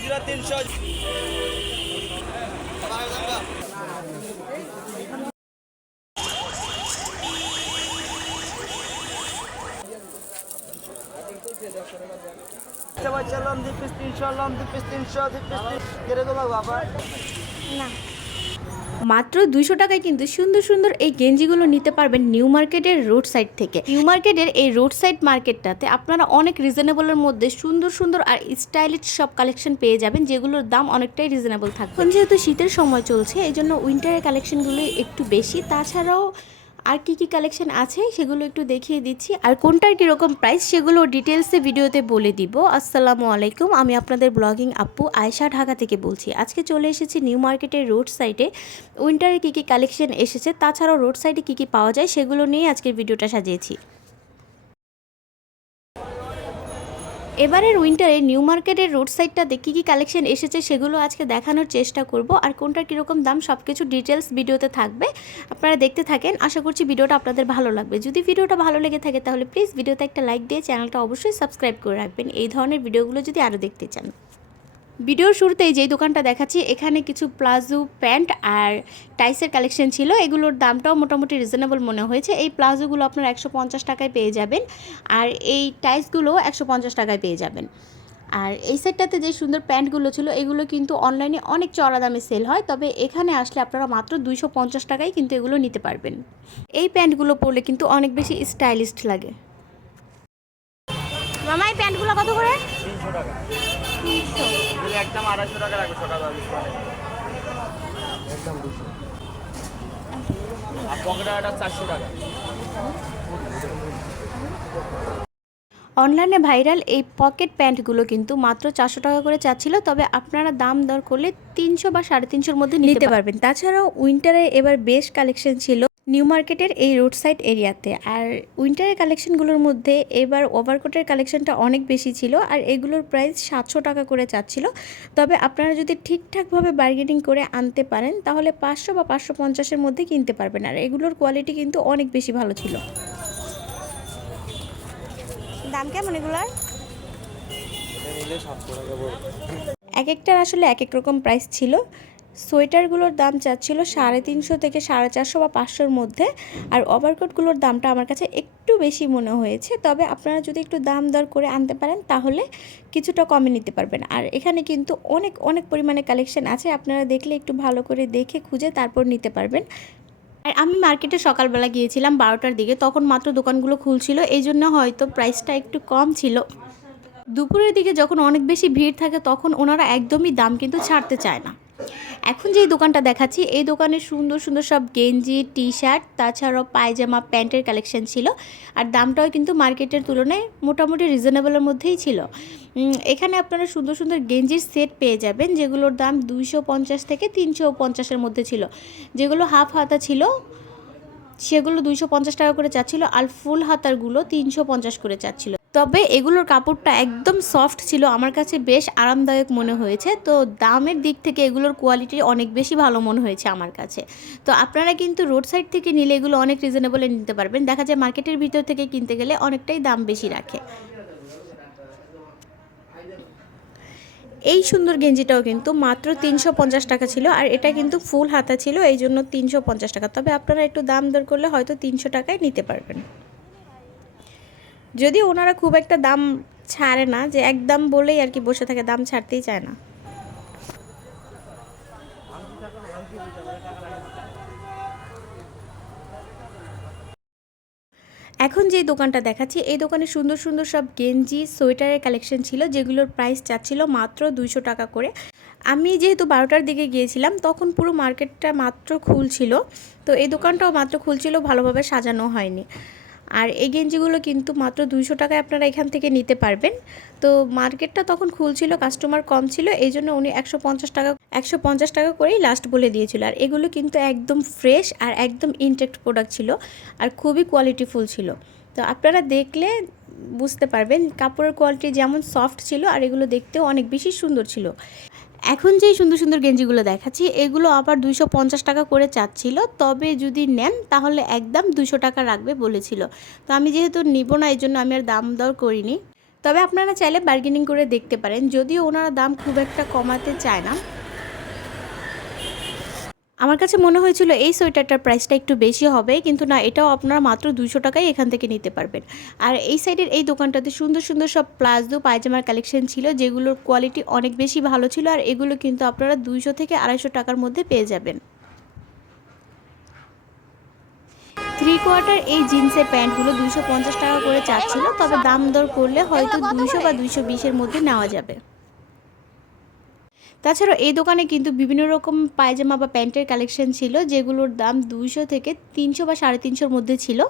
জোড়া তিনশো লম দুই পিস তিনশো লম দুই পিস তিনশো দুই পিস তিনশো কেড়ে দেবো বাবা মাত্র দুইশো টাকায় কিন্তু সুন্দর সুন্দর এই গেঞ্জিগুলো নিতে পারবেন নিউ মার্কেটের রোড সাইড থেকে। নিউ মার্কেটের এই রোড সাইড মার্কেটটাতে আপনারা অনেক রিজনেবলের মধ্যে সুন্দর সুন্দর আর স্টাইলিশ সব কালেকশন পেয়ে যাবেন, যেগুলোর দাম অনেকটাই রিজনেবল থাকবে। যেহেতু শীতের সময় চলছে এই জন্য উইন্টারের কালেকশনগুলো একটু বেশি। তাছাড়াও আর কি কি কালেকশন আছে সেগুলো একটু দেখিয়ে দিচ্ছি। আর কোনটার কীরকম প্রাইস সেগুলো ডিটেলসে ভিডিওতে বলে দিব। আসসালামু আলাইকুম, আমি আপনাদের ব্লগিং আপু আয়শা ঢাকা থেকে বলছি। আজকে চলে এসেছি নিউ মার্কেটের রোড সাইডে উইন্টারে কী কী কালেকশন এসেছে, তাছাড়াও রোড সাইডে কী কী পাওয়া যায় সেগুলো নিয়ে আজকের ভিডিওটা সাজিয়েছি। এবারের উইন্টারে নিউ মার্কেটের রোড সাইডটাতে কী কী কালেকশন এসেছে সেগুলো আজকে দেখানোর চেষ্টা করব। আর কোনটার কীরকম দাম সব কিছু ডিটেলস ভিডিওতে থাকবে। আপনারা দেখতে থাকেন। আশা করছি ভিডিওটা আপনাদের ভালো লাগবে। যদি ভিডিওটা ভালো লেগে থাকে, তাহলে প্লিজ ভিডিওতে একটা লাইক দিয়ে চ্যানেলটা অবশ্যই সাবস্ক্রাইব করে রাখবেন। এই ধরনের ভিডিওগুলো যদি আরও দেখতে চান। ভিডিওর শুরুতেই যেই দোকানটা দেখাচ্ছি এখানে কিছু প্লাজো প্যান্ট আর টাইসের কালেকশন ছিল। এগুলোর দামটাও মোটামুটি রিজনেবল মনে হয়েছে। এই প্লাজোগুলো আপনারা একশো পঞ্চাশ টাকায় পেয়ে যাবেন আর এই টাইসগুলো একশো পঞ্চাশ টাকায় পেয়ে যাবেন। আর এই সেটটাতে যে সুন্দর প্যান্টগুলো ছিল এগুলো কিন্তু অনলাইনে অনেক চড়া দামে সেল হয়। তবে এখানে আসলে আপনারা মাত্র দুইশো পঞ্চাশ টাকায় কিন্তু এগুলো নিতে পারবেন। এই প্যান্টগুলো পরলে কিন্তু অনেক বেশি স্টাইলিস্ট লাগে। মামা এই প্যান্টগুলো কত করে? তিনশো টাকা। একদম আড়াইশো টাকা দাম একদম দুশো। আর পকেটাটা চারশো টাকা। অনলাইনে ভাইরাল এই পকেট প্যান্টগুলো কিন্তু মাত্র চারশো টাকা করে চাচ্ছিল তবে আপনারা দাম দর করলে তিনশো বা সাড়ে তিনশোর মধ্যে নিতে পারবেন। তাছাড়াও উইন্টারে এবার বেশ কালেকশন ছিল। নিউ মার্কেটের এই রোড সাইড এরিয়াতে। আর উইন্টারের কালেকশনগুলোর মধ্যে এবার ওভারকোটের কালেকশনটা অনেক বেশি ছিল আর এগুলোর প্রাইস সাতশো টাকা করে চাচ্ছিল। তবে আপনারা যদি ঠিকঠাকভাবে বার্গেনিং করে আনতে পারেন তাহলে পাঁচশো বা পাঁচশো পঞ্চাশের মধ্যে কিনতে পারবেন। আর এগুলোর কোয়ালিটি কিন্তু অনেক বেশি ভালো ছিল। দাম কেমন এগুলার? এক একটার আসলে এক এক রকম প্রাইস ছিল। সোয়েটারগুলোর দাম চাচ্ছিল সাড়ে তিনশো থেকে সাড়ে চারশো বা পাঁচশোর মধ্যে, আর ওভারকোটগুলোর দামটা আমার কাছে একটু বেশি মনে হয়েছে। তবে আপনারা যদি একটু দাম দর করে আনতে পারেন, তাহলে কিছুটা কমে নিতে পারবেন। আর এখানে কিন্তু অনেক অনেক পরিমাণে কালেকশন আছে, আপনারা দেখলে একটু ভালো করে দেখে খুঁজে তারপর নিতে পারবেন। আর আমি মার্কেটে সকালবেলা গিয়েছিলাম বারোটার দিকে, তখন মাত্র দোকানগুলো খুলছিল, এই জন্য হয়তো প্রাইসটা একটু কম ছিল। দুপুরের দিকে যখন অনেক বেশি ভিড় থাকে, তখন ওনারা একদমই দাম কিন্তু ছাড়তে চায় না। এখন যেই দোকানটা দেখাচ্ছি, এই দোকানে সুন্দর সুন্দর সব গেঞ্জি টি শার্ট তাছাড়াও পায়জামা, প্যান্টের কালেকশন ছিল। আর দামটাও কিন্তু মার্কেটের তুলনায় মোটামুটি রিজনেবলের মধ্যেই ছিল। এখানে আপনারা সুন্দর সুন্দর গেঞ্জির সেট পেয়ে যাবেন, যেগুলোর দাম দুইশো পঞ্চাশ থেকে তিনশো পঞ্চাশের মধ্যে ছিল। যেগুলো হাফ হাতা ছিল, সেগুলো দুইশো পঞ্চাশ টাকা করে চাচ্ছিল, আর ফুল হাতারগুলো তিনশো পঞ্চাশ করে চাচ্ছিল। তবে এগুলোর কাপড়টা একদম সফট ছিল। আমার কাছে বেশ আরামদায়ক মনে হয়েছে। তো দামের দিক থেকে এগুলোর কোয়ালিটি অনেক বেশি ভালো মনে হয়েছে আমার কাছে। তো আপনারা কিন্তু রোড সাইড থেকে নিলে এগুলো অনেক রিজনেবলে নিতে পারবেন। দেখা যায় মার্কেটের ভিতর থেকে কিনতে গেলে অনেকটাই দাম বেশি রাখে। এই সুন্দর গেঞ্জিটাও কিন্তু মাত্র তিনশো পঞ্চাশ টাকা ছিল আর এটা কিন্তু ফুল হাতা ছিল এই জন্য তিনশো পঞ্চাশ টাকা। তবে আপনারা একটু দাম দর করলে হয়তো তিনশো টাকায় নিতে পারবেন। যদি ওনারা খুব একটা দাম ছাড়ে না, যে একদম বলেই আর কি বসে থাকে, দাম ছাড়তেই চায় না। এখন যে দোকানটা দেখাচ্ছি, এই দোকানে সুন্দর সুন্দর সব গেঞ্জি, সোয়েটারের কালেকশন ছিল, যেগুলোর প্রাইস চাচ্ছিল মাত্র দুইশো টাকা করে। আমি যেহেতু বারোটার দিকে গিয়েছিলাম, তখন পুরো মার্কেটটা মাত্র খুলছিল। তো এই দোকানটাও মাত্র খুলছিল, ভালোভাবে সাজানো হয়নি। আর এই গেঞ্জিগুলো কিন্তু মাত্র দুইশো টাকায় আপনারা এখান থেকে নিতে পারবেন। তো মার্কেটটা তখন খুলছিল, কাস্টমার কম ছিল, এই জন্য উনি একশো পঞ্চাশ টাকা, একশো পঞ্চাশ টাকা করেই লাস্ট বলে দিয়েছিল। আর এগুলো কিন্তু একদম ফ্রেশ আর একদম ইনটেক্ট প্রোডাক্ট ছিল আর খুবই কোয়ালিটিফুল ছিল। তো আপনারা দেখলে বুঝতে পারবেন, কাপড়ের কোয়ালিটি যেমন সফট ছিল আর এগুলো দেখতেও অনেক বেশি সুন্দর ছিল। এখন যেই সুন্দর সুন্দর গেঞ্জিগুলো দেখাচ্ছি, এগুলো আবার দুইশো পঞ্চাশ টাকা করে চাচ্ছিল। তবে যদি নেন, তাহলে একদম দুশো টাকা রাখবে বলেছিল। তো আমি যেহেতু নিব না এই জন্য আমি আর দাম দর করিনি। তবে আপনারা চাইলে বার্গেনিং করে দেখতে পারেন। যদিও ওনারা দাম খুব একটা কমাতে চায় না আমার কাছে মনে হয়েছিল এই সোয়েটারটার প্রাইসটা একটু বেশি হবে, কিন্তু না, এটাও আপনারা মাত্র দুশো টাকায় এখান থেকে নিতে পারবেন। আর এই সাইডের এই দোকানটাতে সুন্দর সুন্দর সব প্লাজো, পায়জামার কালেকশন ছিল, যেগুলোর কোয়ালিটি অনেক বেশি ভালো ছিল, আর এগুলো কিন্তু আপনারা দুইশো থেকে আড়াইশো টাকার মধ্যে পেয়ে যাবেন। থ্রি কোয়ার্টার এই জিন্সের প্যান্টগুলো দুইশো পঞ্চাশ টাকা করে চাচ্ছিল, তবে দাম দর করলে হয়তো দুইশো বা দুইশো বিশের মধ্যে নেওয়া যাবে। তাছাড়া এই দোকানে কিন্তু বিভিন্ন রকম পায়জামা বা প্যান্টের কালেকশন ছিল, যেগুলোর দাম দুইশো থেকে তিনশো বা সাড়ে তিনশোর মধ্যে ছিল।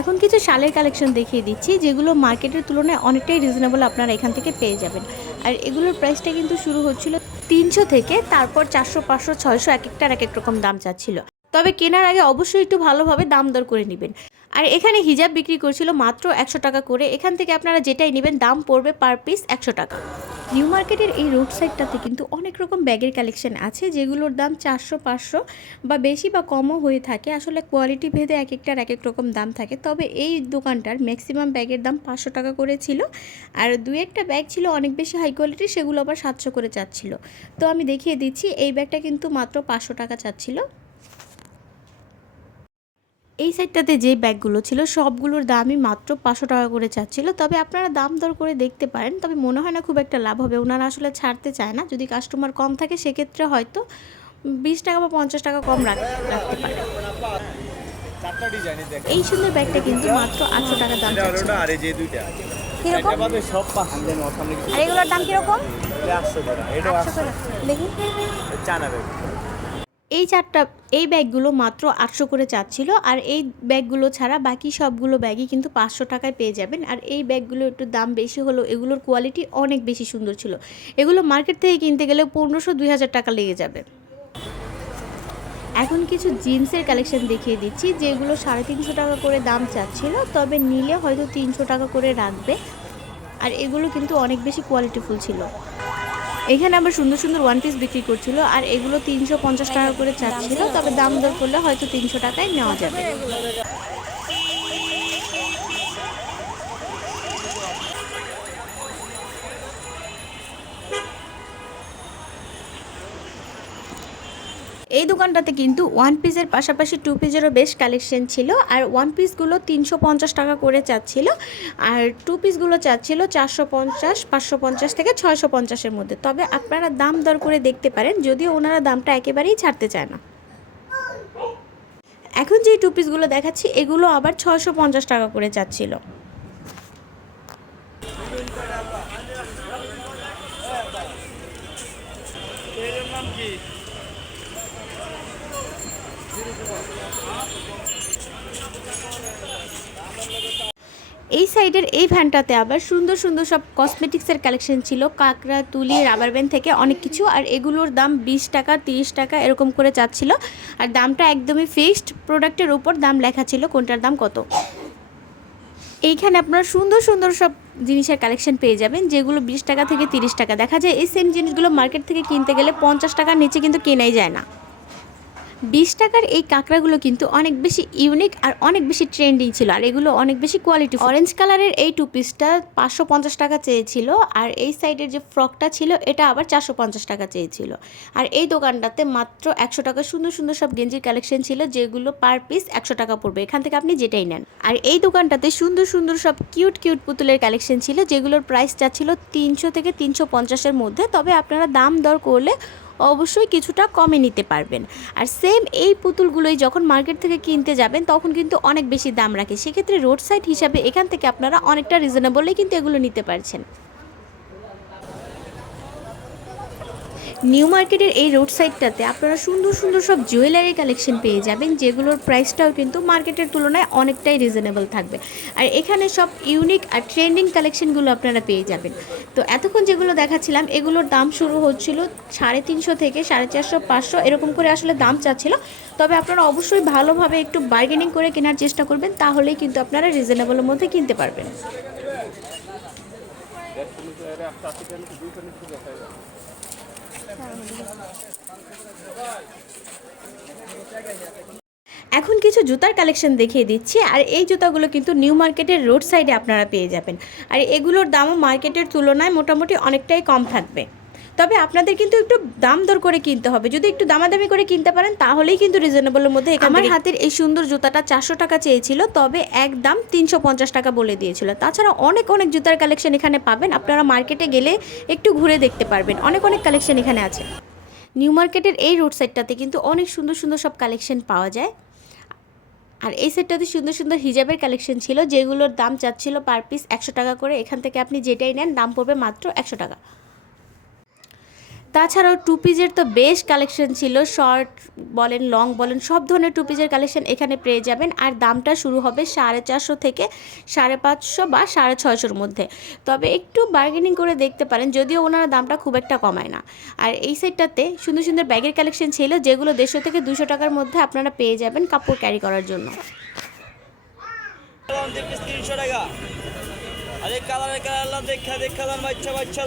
এখন কিছু শালের কালেকশন দেখিয়ে দিচ্ছি, যেগুলো মার্কেটের তুলনায় অনেকটাই রিজনেবল আপনারা এখান থেকে পেয়ে যাবেন। আর এগুলোর প্রাইসটা কিন্তু শুরু হচ্ছিল তিনশো থেকে, তারপর চারশো, পাঁচশো, ছয়শো এক একটার এক এক রকম দাম চাচ্ছিল। তবে কেনার আগে অবশ্যই একটু ভালোভাবে দাম দর করে নেবেন। আর এখানে হিজাব বিক্রি করছিল মাত্র একশো টাকা করে। এখান থেকে আপনারা যেটাই নেবেন, দাম পড়বে পার পিস একশো টাকা। নিউ মার্কেটের এই রোড সাইডটাতে কিন্তু অনেক রকম ব্যাগের কালেকশন আছে, যেগুলোর দাম চারশো, পাঁচশো বা বেশি বা কমও হয়ে থাকে। আসলে কোয়ালিটি ভেদে এক একটার এক এক রকম দাম থাকে। তবে এই দোকানটার ম্যাক্সিমাম ব্যাগের দাম পাঁচশো টাকা করে ছিল। আর দু একটা ব্যাগ ছিল অনেক বেশি হাই কোয়ালিটির সেগুলো আবার সাতশো করে চাচ্ছিল। তো আমি দেখিয়ে দিচ্ছি, এই ব্যাগটা কিন্তু মাত্র পাঁচশো টাকা চাচ্ছিল। এই সাইডটাতে যে ব্যাগগুলো ছিল সবগুলোর দামই মাত্র পাঁচশো টাকা করে চাচ্ছিল। তবে আপনারা দাম দর করে দেখতে পারেন তবে মনে হয় না খুব একটা লাভ হবে। ওনারা আসলে ছাড়তে চায় না। যদি কাস্টমার কম থাকে সেক্ষেত্রে হয়তো বিশ টাকা বা পঞ্চাশ টাকা কম রাখ- রাখতে পারে। এই সুন্দর ব্যাগটা কিন্তু মাত্র আটশো টাকা দাম আর এগুলোর দাম কীরকম? দেখি। এই চারটা, এই ব্যাগগুলো মাত্র আটশো করে চাচ্ছিল আর এই ব্যাগগুলো ছাড়া বাকি সবগুলো ব্যাগই কিন্তু পাঁচশো টাকায় পেয়ে যাবেন। আর এই ব্যাগগুলো একটু দাম বেশি হলো এগুলোর কোয়ালিটি অনেক বেশি সুন্দর ছিল। এগুলো মার্কেট থেকে কিনতে গেলে পনেরোশো দুই হাজার টাকা লেগে যাবে। এখন কিছু জিন্সের কালেকশন দেখিয়ে দিচ্ছি, যেগুলো সাড়ে তিনশো টাকা করে দাম চাচ্ছিল, তবে নিলে হয়তো তিনশো টাকা করে রাখবে। আর এগুলো কিন্তু অনেক বেশি কোয়ালিটিফুল ছিল। এখানে আবার সুন্দর সুন্দর ওয়ান পিস বিক্রি করছিল, আর এগুলো তিনশো পঞ্চাশ টাকা করে চাচ্ছিল, তবে দাম দর করলে হয়তো তিনশো টাকায় নেওয়া যাবে। এই দোকানটাতে কিন্তু ওয়ান পিসের পাশাপাশি টু পিসেরও বেশ কালেকশন ছিল। আর ওয়ান পিসগুলো তিনশো পঞ্চাশ টাকা করে চাচ্ছিল। আর টু পিসগুলো চাচ্ছিল চারশো পঞ্চাশ, পাঁচশো পঞ্চাশ থেকে ছয়শো পঞ্চাশের মধ্যে। তবে আপনারা দাম দর করে দেখতে পারেন, যদিও ওনারা দামটা একেবারেই ছাড়তে চায় না। এখন যে টু পিসগুলো দেখাচ্ছি, এগুলো আবার ছয়শো পঞ্চাশ টাকা করে চাচ্ছিল। এই সাইডের এই ভ্যানটাতে আবার সুন্দর সুন্দর সব কসমেটিক্সের কালেকশন ছিল, কাঁকড়া, তুলি রাবার ব্যান্ড থেকে অনেক কিছু। আর এগুলোর দাম বিশ টাকা, তিরিশ টাকা এরকম করে চাচ্ছিল আর দামটা একদমই ফিক্সড প্রোডাক্টের উপর দাম লেখা ছিল, কোনটার দাম কত। এইখানে আপনারা সুন্দর সুন্দর সব জিনিসের কালেকশন পেয়ে যাবেন, যেগুলো বিশ টাকা থেকে তিরিশ টাকা। দেখা যায় এই সেম জিনিসগুলো মার্কেট থেকে কিনতে গেলে পঞ্চাশ টাকার নিচে কিন্তু কেনাই যায় না। বিশ টাকার এই কাঁকড়াগুলো কিন্তু অনেক বেশি ইউনিক আর অনেক বেশি ট্রেন্ডিং ছিল, আর এগুলো অনেক বেশি কোয়ালিটি অরেঞ্জ কালারের এই টু পিসটা পাঁচশো পঞ্চাশ টাকা চেয়েছিল, আর এই সাইডের যে ফ্রকটা ছিল, এটা আবার চারশো পঞ্চাশ টাকা চেয়েছিল। আর এই দোকানটাতে মাত্র একশো টাকা সুন্দর সুন্দর সব গেঞ্জির কালেকশন ছিল, যেগুলো পার পিস একশো টাকা পড়বে। এখান থেকে আপনি যেটাই নেন। আর এই দোকানটাতে সুন্দর সুন্দর সব কিউট কিউট পুতুলের কালেকশন ছিল, যেগুলোর প্রাইস চাচ্ছিল তিনশো থেকে তিনশো পঞ্চাশের মধ্যে, তবে আপনারা দাম দর করলে অবশ্যই কিছুটা কমে নিতে পারবেন। আর সেম এই পুতুলগুলোই যখন মার্কেট থেকে কিনতে যাবেন, তখন কিন্তু অনেক বেশি দাম রাখে। সেক্ষেত্রে রোড সাইড হিসাবে এখান থেকে আপনারা অনেকটা রিজনেবলেই কিন্তু এগুলো নিতে পারছেন। নিউ মার্কেটের এই রোড সাইডটাতে আপনারা সুন্দর সুন্দর সব জুয়েলারি কালেকশন পেয়ে যাবেন, যেগুলোর প্রাইসটাও কিন্তু মার্কেটের তুলনায় অনেকটাই রিজনেবল থাকবে। আর এখানে সব ইউনিক আর ট্রেন্ডিং কালেকশনগুলো আপনারা পেয়ে যাবেন। তো এতক্ষণ যেগুলো দেখাচ্ছিলাম, এগুলোর দাম শুরু হচ্ছিল সাড়ে তিনশো থেকে সাড়ে চারশো, পাঁচশো, এরকম করে আসলে দাম চাচ্ছিল। তবে আপনারা অবশ্যই ভালোভাবে একটু বার্গেনিং করে কেনার চেষ্টা করবেন, তাহলেই কিন্তু আপনারা রিজনেবলের মধ্যে কিনতে পারবেন। এখন কিছু জুতার কালেকশন দেখিয়ে দিচ্ছি, আর এই জুতাগুলো কিন্তু নিউ মার্কেটের রোড সাইডে আপনারা পেয়ে যাবেন। আর এগুলোর দামও মার্কেটের তুলনায় মোটামুটি অনেকটাই কম থাকবে। তবে আপনাদের কিন্তু একটু দাম দর করে কিনতে হবে। যদি একটু দামাদামি করে কিনতে পারেন তাহলেই কিন্তু রিজনেবলের মধ্যে আমার হাতের এই সুন্দর জুতাটা চারশো টাকা চেয়েছিল তবে একদম তিনশো পঞ্চাশ টাকা বলে দিয়েছিল। তাছাড়া অনেক অনেক জুতার কালেকশন এখানে পাবেন। আপনারা মার্কেটে গেলে একটু ঘুরে দেখতে পারবেন। অনেক অনেক কালেকশন এখানে আছে। নিউ মার্কেটের এই রোড সাইডটাতে কিন্তু অনেক সুন্দর সুন্দর সব কালেকশন পাওয়া যায়। আর এই সেটটাতে সুন্দর সুন্দর হিজাবের কালেকশন ছিল যেগুলোর দাম চাচ্ছিল পার পিস একশো টাকা করে। এখান থেকে আপনি যেটাই নেন দাম পড়বে মাত্র একশো টাকা। তাছাড়াও টু পিজের তো বেশ কালেকশন ছিল শর্ট বলেন লং বলেন, সব ধরনের টু পিজের কালেকশন এখানে পেয়ে যাবেন। আর দামটা শুরু হবে সাড়ে চারশো থেকে সাড়ে পাঁচশো বা সাড়ে ছয়শোর মধ্যে। তবে একটু বার্গেনিং করে দেখতে পারেন, যদিও ওনারা দামটা খুব একটা কমায় না। আর এই সেটটাতে সুন্দর সুন্দর ব্যাগের কালেকশন ছিল, যেগুলো দেড়শো থেকে দুশো টাকার মধ্যে আপনারা পেয়ে যাবেন কাপড় ক্যারি করার জন্য। আরে কালারের কালার দেখা দেখালাম বাচ্চা বাচ্চা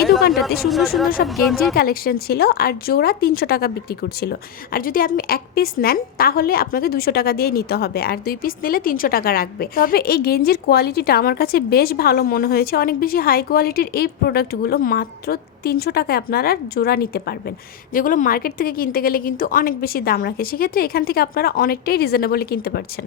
এই দোকানটাতে সুন্দর সুন্দর সব গেঞ্জির কালেকশন ছিল আর জোড়া তিনশো টাকা বিক্রি করছিল। আর যদি আপনি এক পিস নেন, তাহলে আপনাকে দুশো টাকা দিয়ে নিতে হবে। আর দুই পিস নিলে তিনশো টাকা রাখবে। তবে এই গেঞ্জির কোয়ালিটিটা আমার কাছে বেশ ভালো মনে হয়েছে। অনেক বেশি হাই কোয়ালিটির এই প্রোডাক্টগুলো মাত্র তিনশো টাকায় আপনারা জোড়া নিতে পারবেন। যেগুলো মার্কেট থেকে কিনতে গেলে কিন্তু অনেক বেশি দাম রাখে। সেক্ষেত্রে এখান থেকে আপনারা অনেকটাই রিজনেবলে কিনতে পারছেন।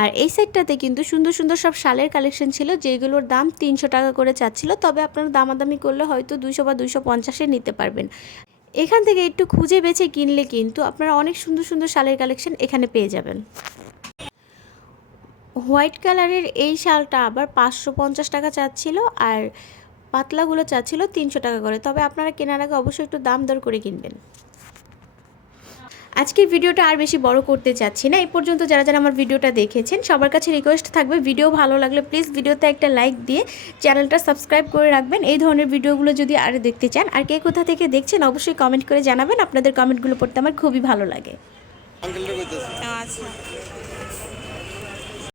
আর এই সেটটাতে কিন্তু সুন্দর সুন্দর সব শালের কালেকশন ছিল, যেগুলোর দাম তিনশো টাকা করে চাচ্ছিল। তবে আপনারা দামাদামি করলে হয়তো দুশো বা দুশো পঞ্চাশে নিতে পারবেন। এখান থেকে একটু খুঁজে বেছে কিনলে কিন্তু আপনারা অনেক সুন্দর সুন্দর শালের কালেকশন এখানে পেয়ে যাবেন। হোয়াইট কালারের এই শালটা আবার পাঁচশো পঞ্চাশ টাকা চাচ্ছিল আর পাতলাগুলো চাচ্ছিল তিনশো টাকা করে। তবে আপনারা কেনার আগে অবশ্যই একটু দাম দর করে কিনবেন। আজকের ভিডিওটা আর বেশি বড় করতে চাচ্ছি না। এই পর্যন্ত যারা যারা আমার ভিডিওটা দেখেছেন সবার কাছে রিকোয়েস্ট থাকবে ভিডিও ভালো লাগলে প্লিজ ভিডিওতে একটা লাইক দিয়ে চ্যানেলটা সাবস্ক্রাইব করে রাখবেন। এই ধরনের ভিডিওগুলো যদি আর দেখতে চান আর কে কোথা থেকে দেখছেন অবশ্যই কমেন্ট করে জানাবেন। আপনাদের কমেন্টগুলো পড়তে আমার খুবই ভালো লাগে। আচ্ছা।